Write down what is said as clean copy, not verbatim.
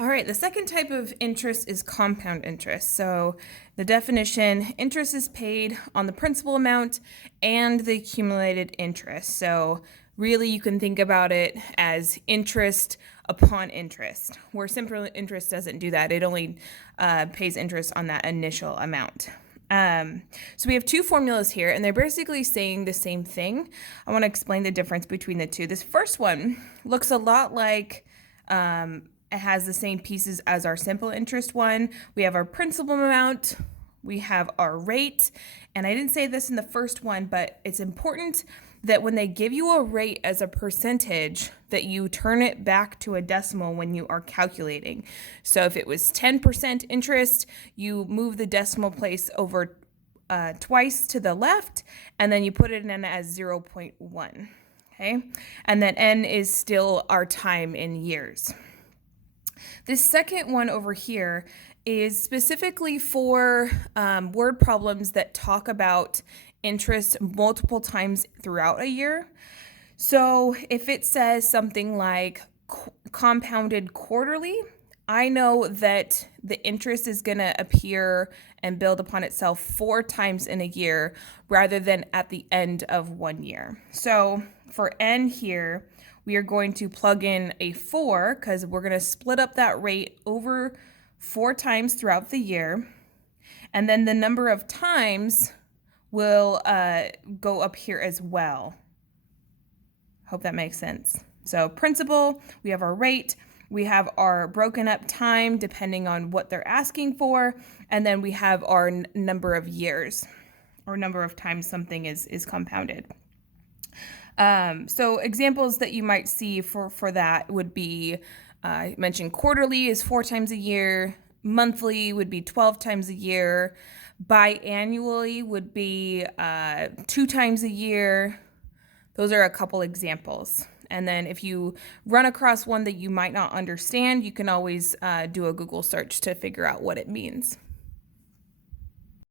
All right, the second type of interest is compound interest. So the definition, interest is paid on the principal amount and the accumulated interest. So really you can think about it as interest upon interest, where simple interest doesn't do that. It only pays interest on that initial amount. So we have two formulas here, and they're basically saying the same thing. I want to explain the difference between the two. This first one looks a lot like it has the same pieces as our simple interest one. We have our principal amount, we have our rate, and I didn't say this in the first one, but it's important that when they give you a rate as a percentage, that you turn it back to a decimal when you are calculating. So if it was 10% interest, you move the decimal place over twice to the left, and then you put it in as 0.1, okay? And then N is still our time in years. This second one over here is specifically for word problems that talk about interest multiple times throughout a year. So if it says something like compounded quarterly, I know that the interest is going to appear and build upon itself 4 times in a year rather than at the end of 1 year. So for N here, we are going to plug in a 4 because we're going to split up that rate over 4 times throughout the year. And then the number of times will go up here as well. Hope that makes sense. So principal, we have our rate, we have our broken up time depending on what they're asking for, and then we have our number of years or number of times something is compounded. So examples that you might see for that would be, I mentioned quarterly is 4 times a year, monthly would be 12 times a year, biannually would be 2 times a year. Those are a couple examples. And then if you run across one that you might not understand, you can always do a Google search to figure out what it means.